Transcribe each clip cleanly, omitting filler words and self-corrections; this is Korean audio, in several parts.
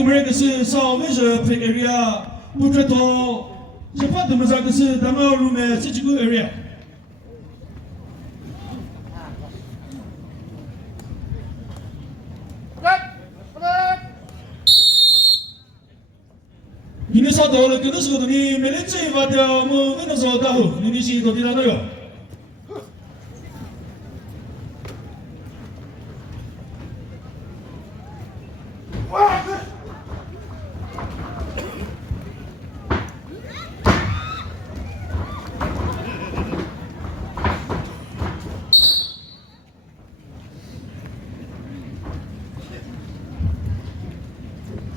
금을 그스 사오면서 백 에리아 부트도 제파 드면서 그스 담아 룸에 지지구 에리아 이네서 더를 끊으시거든요. 매니지 받아 뭐 맨어서 다후 니니시 도디라노요.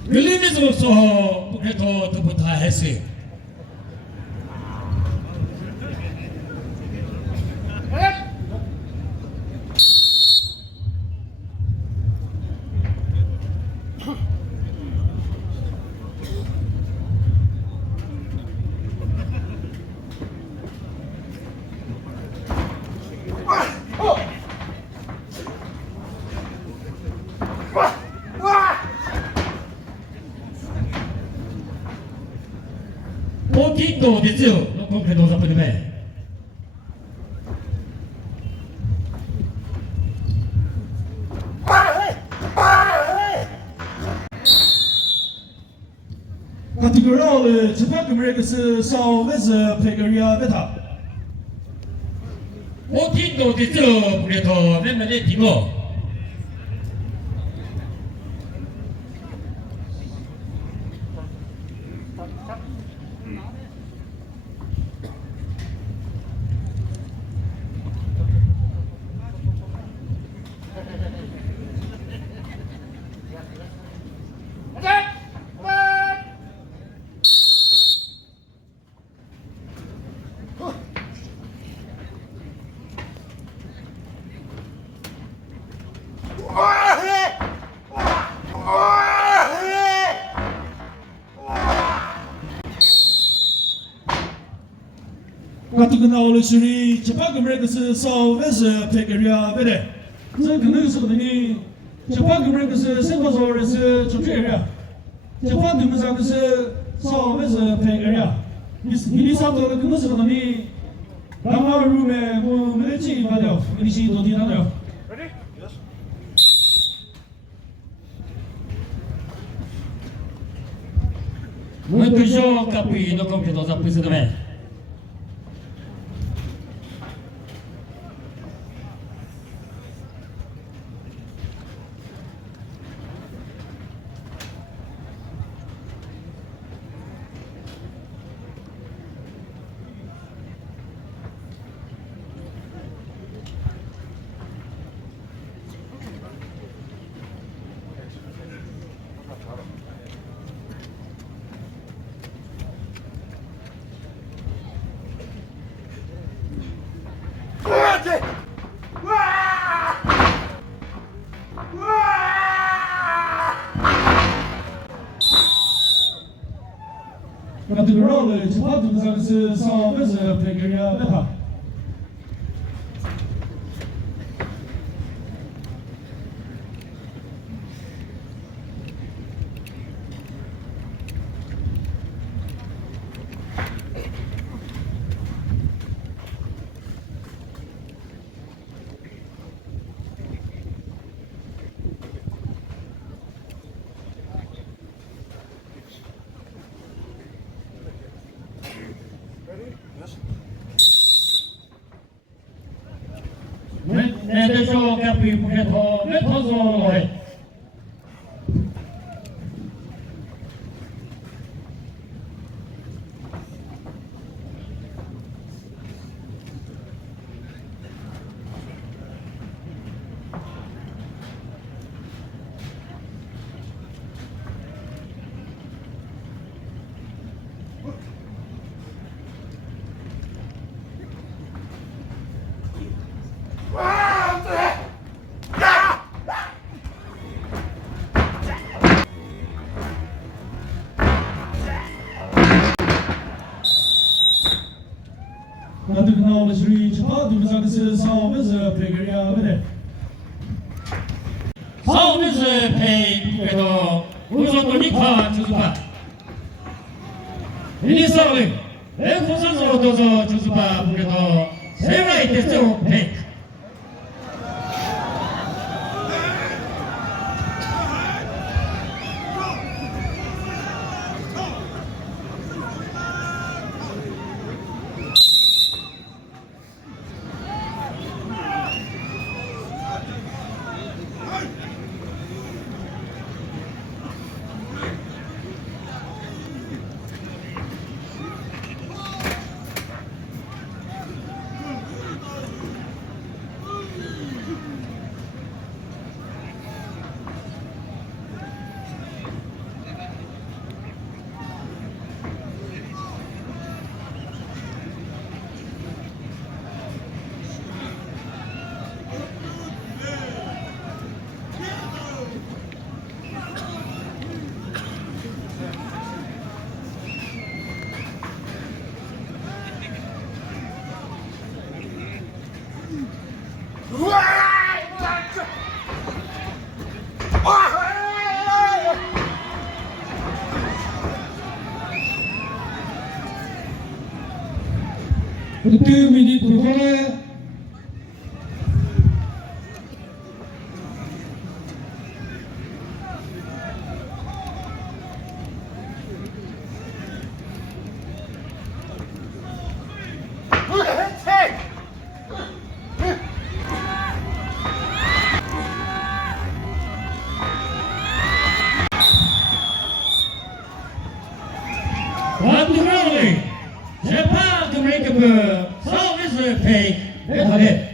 밀리미즈로서 그래도 두분 다 했어요. 오티도 됐죠? 놓고 그래도 잡으면 카테고리를 제파금을 그스 사오면서 백어리아 베타 오티도 됐죠? 그래도 맨날에 디고 같은 나올 수리 제파금을 그스 사오면서 백어리아 베레 저 그능스거든요. 제파금을 그스 센터서에서 저쪽 에리아 제파금을 그스 사오면서 백어리아 미리사도를 그능스거든요. 라마 룸에 뭐 매니지 받아 미리시 도디나요. Muito jogo capi no computador da polícia também. 카테고리를 제파금을 그스 사오면서 백어리아 베타 내 jogo capi porque tô metoso 같은 나올 수리 제파금을 그스 사오면서 백어리아 베레 사오면서 페이 그래도 说多尼卡就是吧？你稍微，空上说多少就是吧？不给他，谁来的这种配？2 minutes before 재판 금액 그 서비스 페이 하게.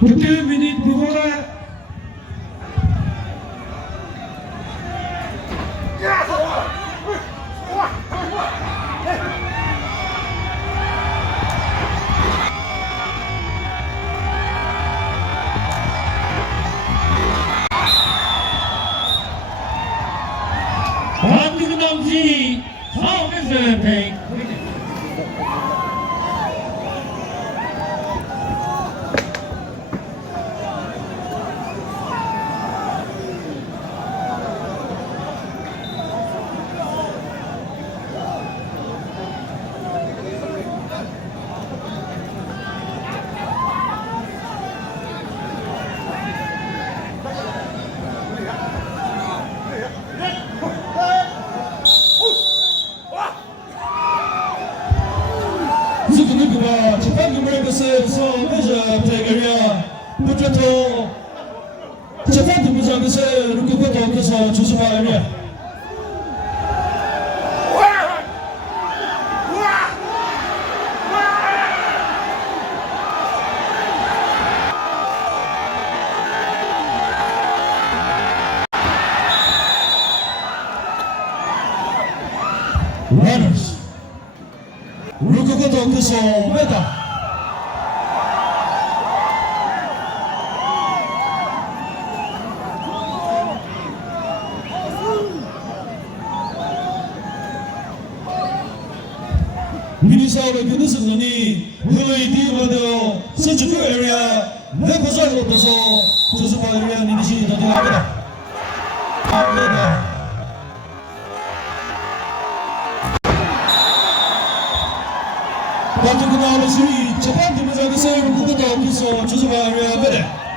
For 2 minutes before 한국 남지 서비스 페이. 재판 금액에서 매저 대결이야 부처토 재판 금액에서 이렇게 부터 조심하려면 runners 루크부터 그서 메다 미니사우의 근데서니 너의 뒤에도 센트럴 에리아 내 고사로 떠서 조수바 에리아 니시 더디가 거다 바토 그나로 수리 재판 되면서 그 세우는 것도 없어 주소가 아니야 그래